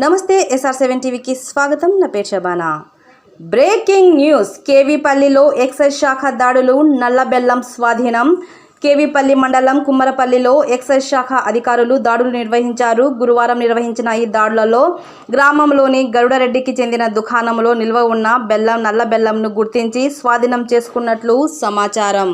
నమస్తే SR seven టీవీకి స్వాగతం. నా పేరు షబానా. Breaking news. కేవీపల్లిలో ఎక్సైజ్ శాఖ దాడులు నల్లబెల్లం స్వాధీనం. కేవీపల్లి మండలం కుమ్మరపల్లిలో ఎక్సైజ్ శాఖ అధికారులు దాడులు నిర్వహించారు. గురువారం నిర్వహించిన ఈ దాడులలో గ్రామంలోని గరుడరెడ్డికి చెందిన దుకాణంలో నిల్వ ఉన్న బెల్లం నల్ల బెల్లంను గుర్తించి స్వాధీనం చేసుకున్నట్లు సమాచారం.